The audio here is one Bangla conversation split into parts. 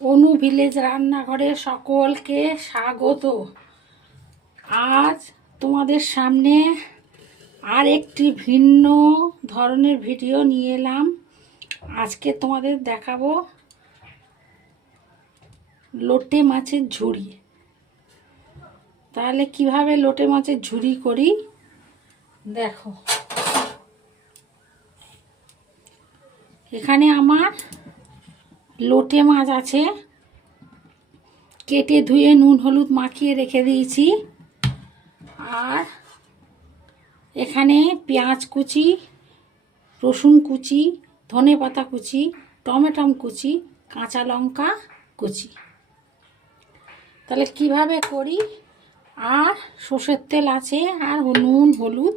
অনু ভিলেজ রান্নাঘরে সকলকে স্বাগত। আজ তোমাদের সামনে আর একটি ভিন্ন ধরনের ভিডিও নিয়ে এলাম। আজকে তোমাদের দেখাবো লোটে মাছের ঝুড়ি। তাহলে কীভাবে লোটে মাছের ঝুড়ি করি? দেখো। এখানে আমার লোটে মাছ আছে। কেটে ধুয়ে নুন, হলুদ মাখিয়ে রেখে দিয়েছি। আর এখানে পেঁয়াজ কুচি, রসুন কুচি, ধনে পাতা কুচি, টমেটম কুচি, কাঁচা লঙ্কা কুচি। তাহলে কীভাবে করি? আর সর্ষের তেল আছে, আর নুন, হলুদ,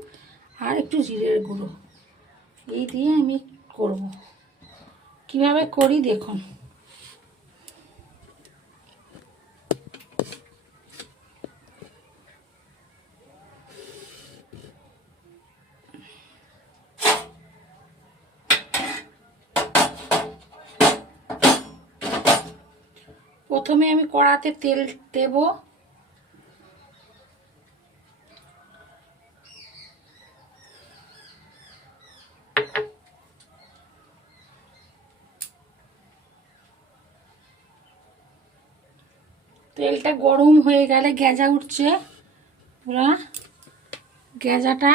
আর একটু জিরের গুঁড়ো। এই দিয়ে আমি করব। কীভাবে করি দেখুন। কড়াতে তেল দেব। তেলটা গরম হয়ে গেলে গেজা উঠছে। পুরা গেজাটা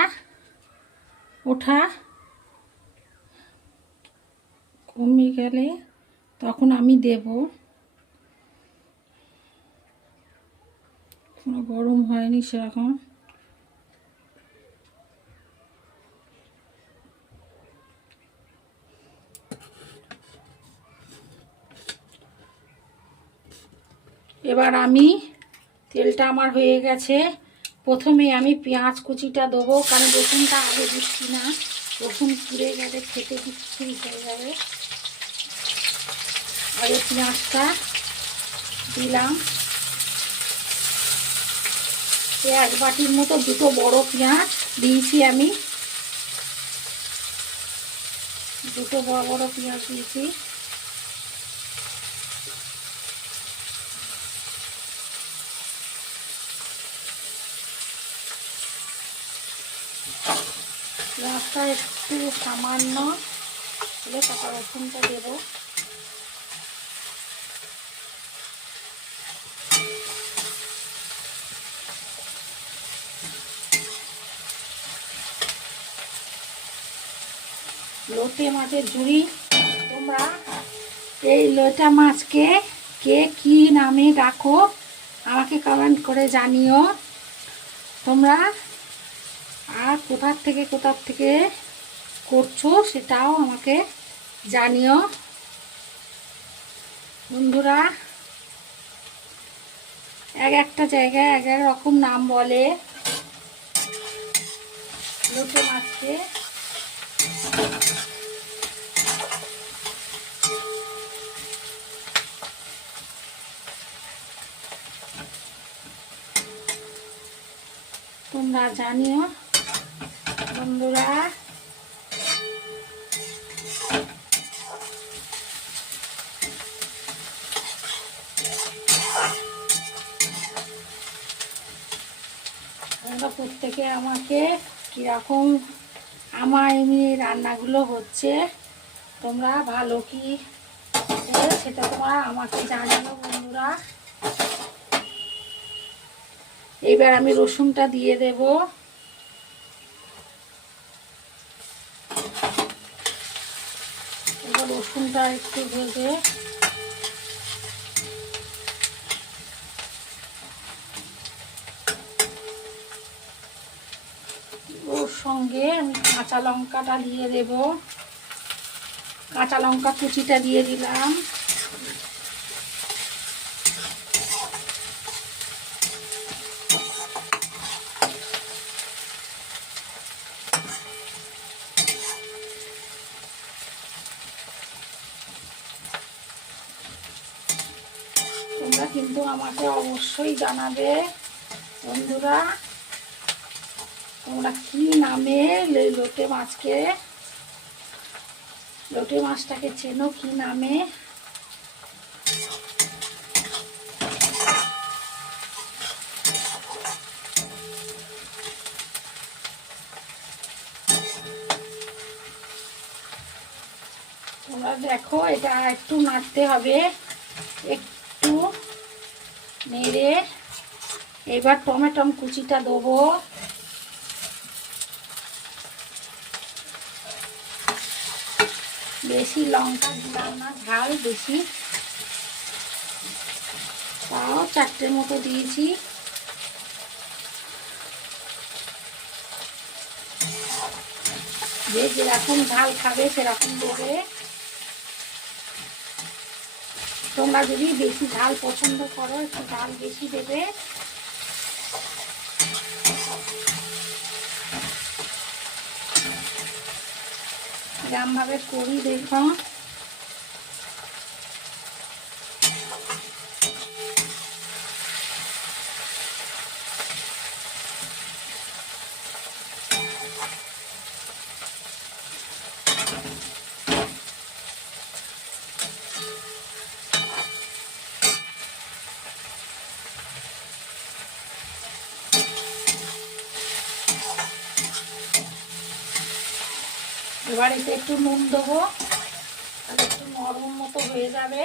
ওঠা কমে গেলে তখন আমি দেব। কোনো গরম হয়নি সেরকম। এবার আমি, তেলটা আমার হয়ে গেছে। প্রথমে আমি পেঁয়াজ কুচিটা দেবো, কারণ রসুনটা আগে দিচ্ছি না। রসুন পুড়ে গেলে খেতে বিচ্ছিরি হয়ে যাবে। আগে পেঁয়াজটা দিলাম। এক বাটির মতো দুটো বড় পেঁয়াজ দিয়েছি আমি। দুটো বড় বড় পেঁয়াজ দিয়েছি। পেঁয়াজটা একটু সামান্য তারপর রসুনটা দেবো। লোটে মাছের ঝুড়ি। তোমরা এই লোটা মাছকে কে কি নামে ডাকো, আমাকে কমেন্ট করে জানিও। তোমরা আর কোথার থেকে কোথার থেকে করছ সেটাও আমাকে জানিও। বন্ধুরা, এক একটা জায়গায় এক এক রকম নাম বলে। লোটে মাছকে তোমরা জানিও বন্ধুরা। তোমরা প্রত্যেকে আমাকে কীরকম আমার এমনি রান্নাগুলো হচ্ছে, তোমরা ভালো কি? সেটা তোমরা আমাকে জানিও, বন্ধুরা। এবার আমি রসুনটা দিয়ে দেব। এবার রসুনটা একটু ভেজে ওর সঙ্গে আমি কাঁচা লঙ্কাটা দিয়ে দেব। কাঁচা লঙ্কা কুচিটা দিয়ে দিলাম। জানাবে। বন্ধুরা, তোমরা কি নামে লোটে মাছকে, লোটে মাছটাকে চেনো কি নামে? তোমরা দেখো, এটা একটু নাড়তে হবে। একটু নেড়ে এবার টমেটম কুচিটা দেবো। বেশি লঙ্কা দিলাম না, ঝাল বেশি। তাও চারটের মতো দিয়েছি। যে যেরকম ঝাল খাবে সেরকম দেবে। তোমরা যদি বেশি ঝাল পছন্দ করো একটু ঝাল বেশি দেবে। এরমভাবে করি দেখো এবার এতে একটু নুন দেবো। একটু নরম মতো হয়ে যাবে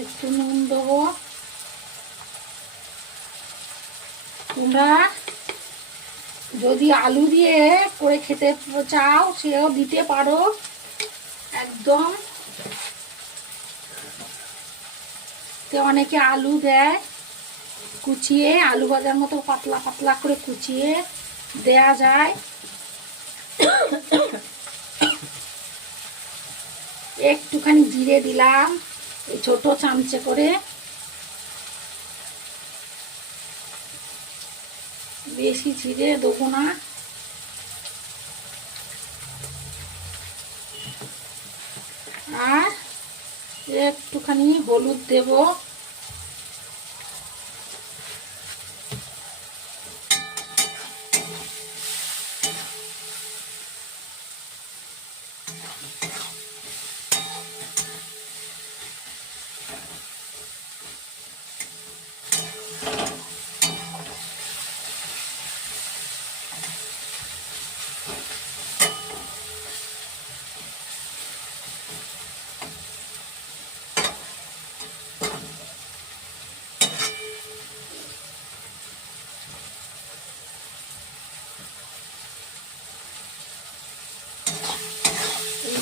একটু নুন দেবো তোমরা যদি আলু দিয়ে করে খেতে চাও, সেও দিতে পারো। একদম। অনেকে আলু দেয়, কুচিয়ে, আলু ভাজার মতো পাতলা পাতলা করে কুচিয়ে দেয়া যায়। একটুখানি জিরে দিলাম ছোট চামচে করে। বেশি জিরে দেবো না। আর একটুখানি হলুদ দেব।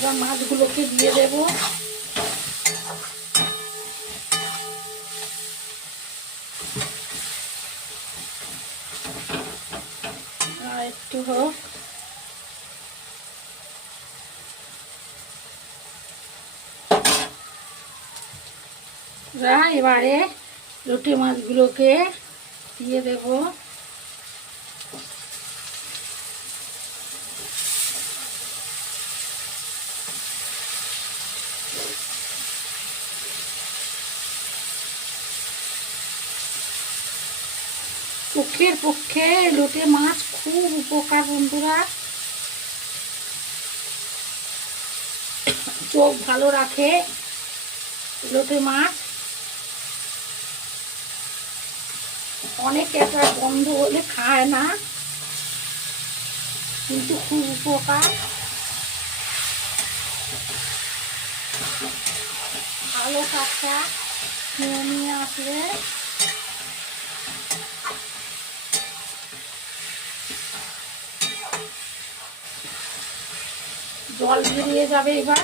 এইবার মাছগুলোকে দিয়ে দেব। আর একটু হোক। এবারে রুটি মাছগুলোকে দিয়ে দেব। চোখের পক্ষে লোটে মাছ খুব উপকার বন্ধুরা। চোখ ভালো রাখে লোটে মাছ। অনেক একটা গন্ধ হলে খায় না, কিন্তু খুব উপকার। ভালো কাজটা নিয়ে নিয়ে আসলে জল বেরিয়ে যাবে এবার।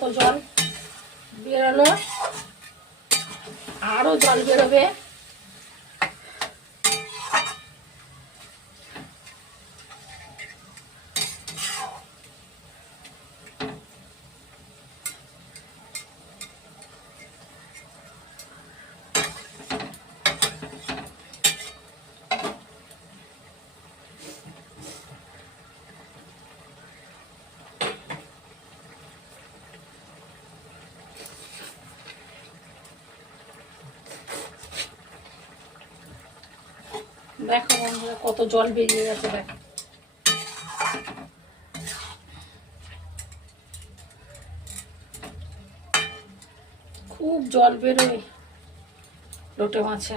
কত জল বেরোলো। আরও জল বেরোবে। দেখো বন্ধুরা কত জল বেরিয়ে গেছে দেখো। খুব জল বেরোয় লোটে মাছে।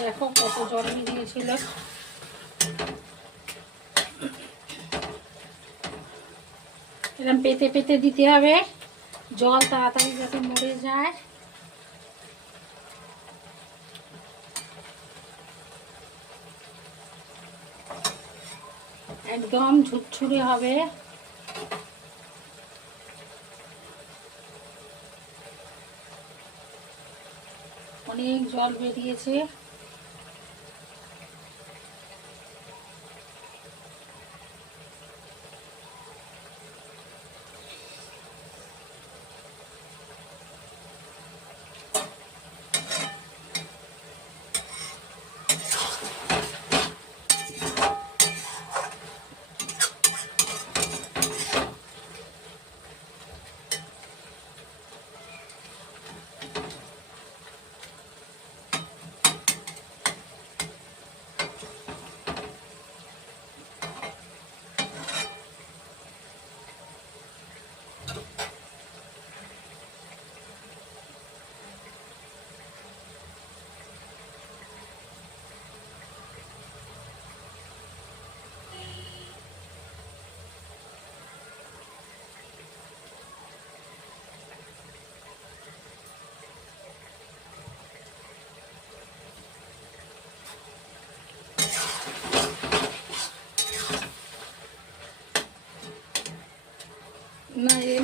দেখো কত জল বেরিয়েছিল। এরকম পেতে পেতে দিতে হবে। জল তাড়াতাড়ি যাতে মরে যায়। একদম ঝুরঝুরে হবে। অনেক জল বেরিয়েছে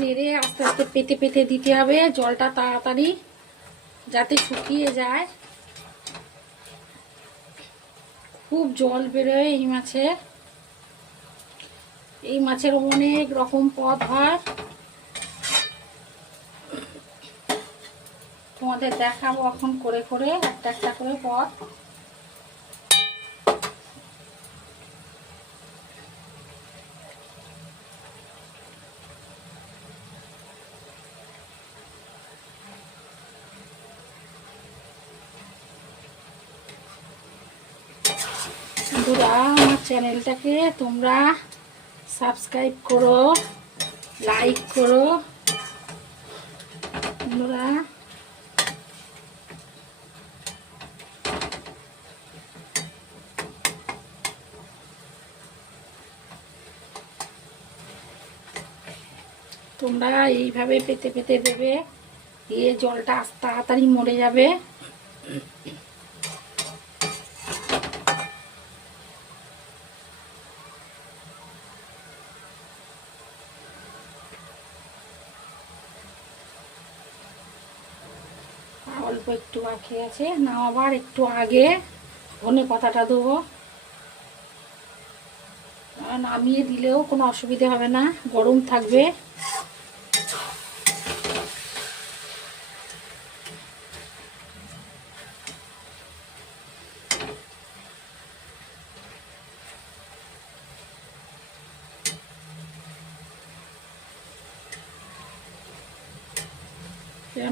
নেড়ে আস্তে পেতে পেতে দিতে হবে, জলটা তাড়াতাড়ি যাতে শুকিয়ে যায়। খুব জল বেরোয় এই মাছে। এই মাছের অনেক রকম পদ হয়। তোমাদের দেখাবো এখন করে করে, একটা একটা করে পদ। বন্ধুরা, আমার চ্যানেলটাকে তোমরা সাবস্ক্রাইব করো লাইক করো। বন্ধুরা, তোমরা এইভাবে পেতে পেতে দেবে দিয়ে জলটা আস্তে তাড়াতাড়ি মরে যাবে অল্প একটু বাকি আছে। না আবার একটু আগে ধনে পাতাটা দেবো। নামিয়ে দিলেও কোনো অসুবিধে হবে না, গরম থাকবে।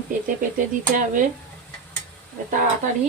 পেতে পেতে দিতে হবে। তাড়াতাড়ি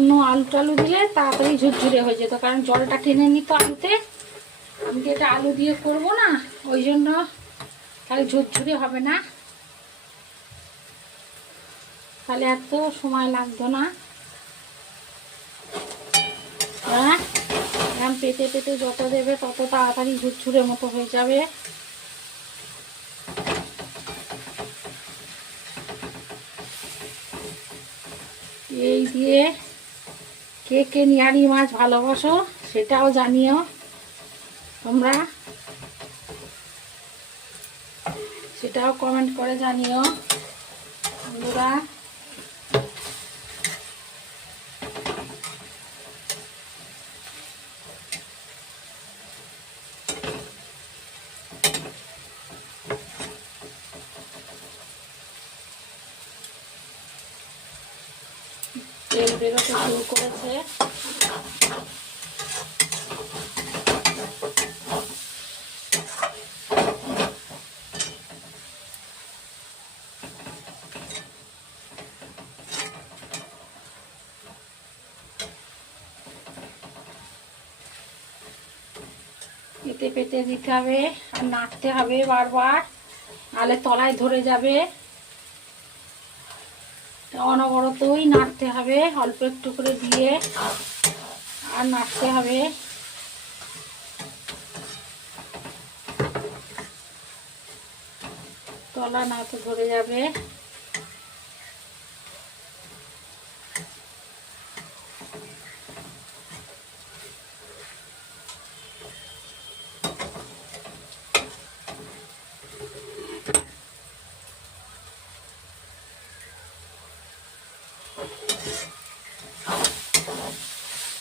অন্য আলু টালু দিলে তাড়াতাড়ি ঝুরঝুরে হয়ে যেত, কারণ জলটা টেনে নিত আলুতে। আমি তো এটা আলু দিয়ে করব না? ওই জন্য তাহলে ঝুরঝুরে হবে না। তাহলে এত সময় লাগতো না। হ্যাঁ? পেতে পেতে যত দেবে তত তাড়াতাড়ি ঝুরঝুরে মতো হয়ে যাবে। এই দিয়ে কে কে নিয়ারি মাছ ভালোবাসো সেটাও জানিও। তোমরা সেটাও কমেন্ট করে জানিও। বন্ধুরা তেল বেরোতে শুরু করেছে পেতে পেতে দিতে হবে আর নাড়তে হবে বারবার, নাহলে তলায় ধরে যাবে। অনবরতই নাড়তে হবে, অল্প একটু করে দিয়ে আর নাড়তে হবে। তলা না তো ধরে যাবে।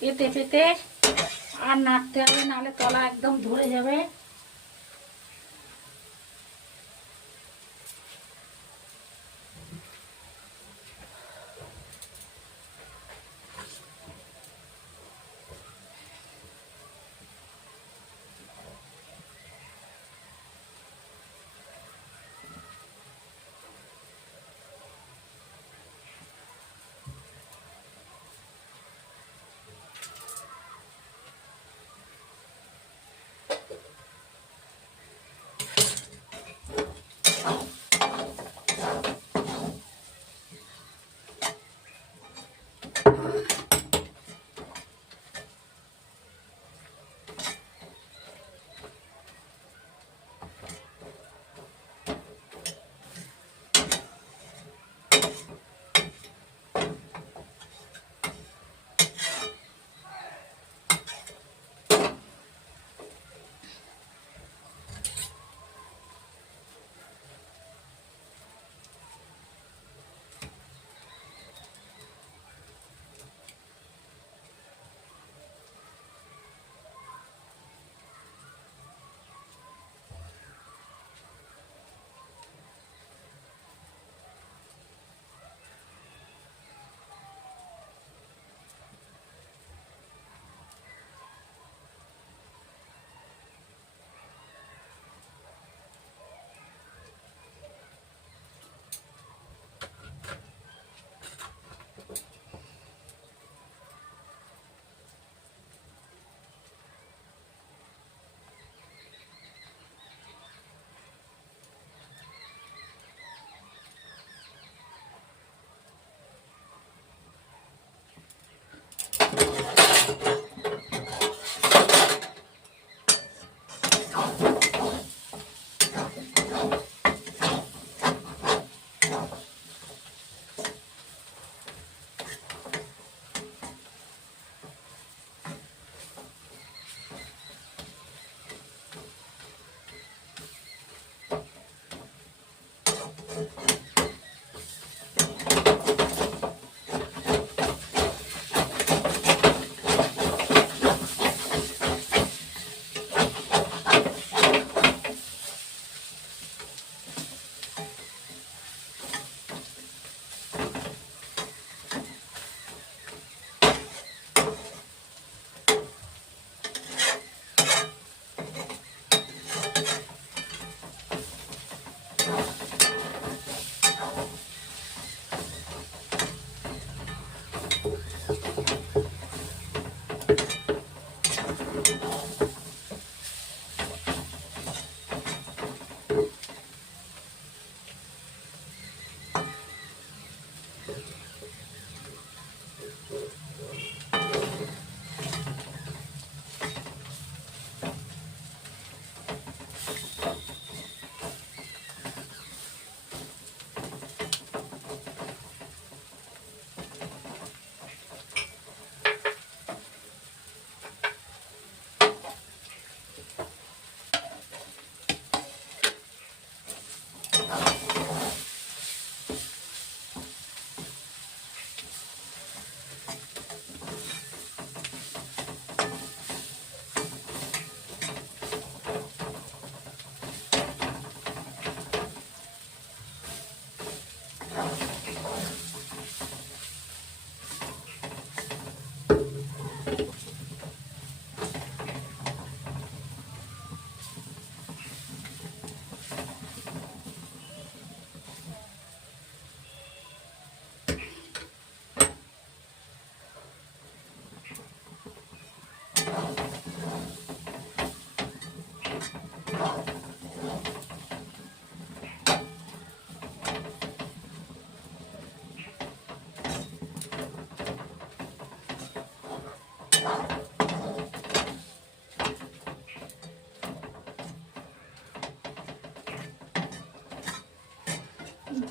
পেতে পেতে আর নাড়তে হবে নাহলে তলা একদম ধরে যাবে।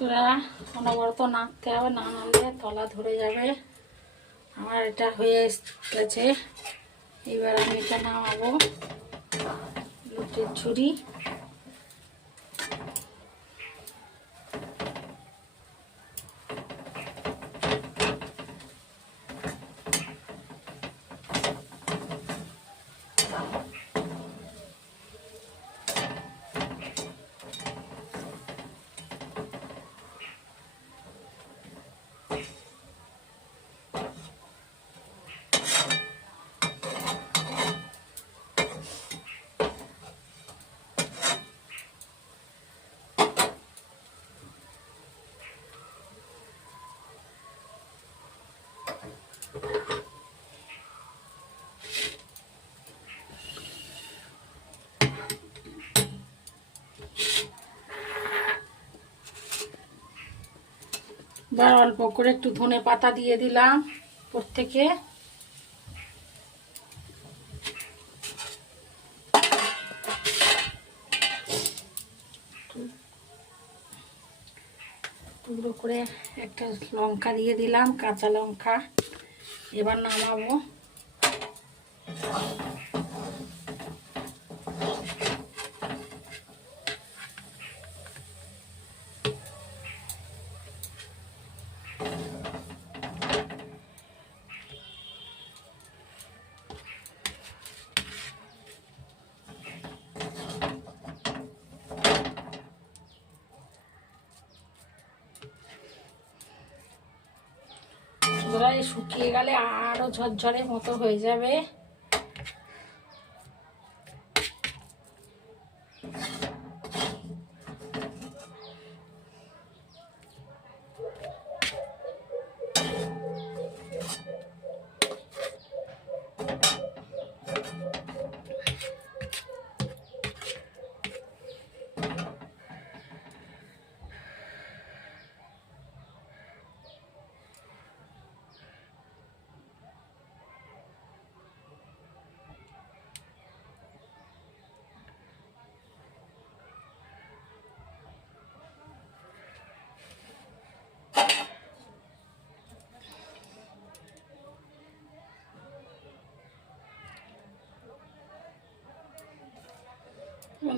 বন্ধুরা অনবরত নাড়তে হবে না নাড়লে তলা ধরে যাবে। আমার এটা হয়ে গেছে। এবার আমি এটা নামাবো। লুটের ঝুড়ি এবার অল্প করে একটু ধনে পাতা দিয়ে দিলাম প্রত্যেকে। করে একটা লঙ্কা দিয়ে দিলাম, কাঁচা লঙ্কা। এবার নামাবো। শুকিয়ে গেলে আরও ঝরঝরের মতো হয়ে যাবে।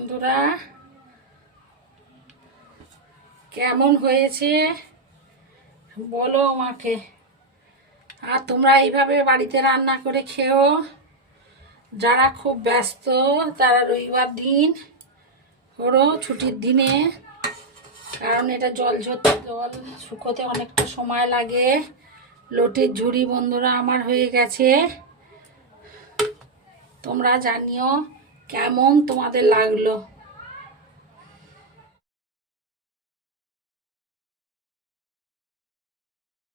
বন্ধুরা, কেমন হয়েছে? বলো আমাকে। আর তোমরা এইভাবে বাড়িতে রান্না করে খেও। যারা খুব ব্যস্ত, তারা রবিবার দিন করো ছুটির দিনে, কারণ এটা জল ঝরতে, জল শুকোতে অনেকটা সময় লাগে। লোটের ঝুড়ি বন্ধুরা আমার হয়ে গেছে। তোমরা জানিও কেমন তোমাদের লাগল?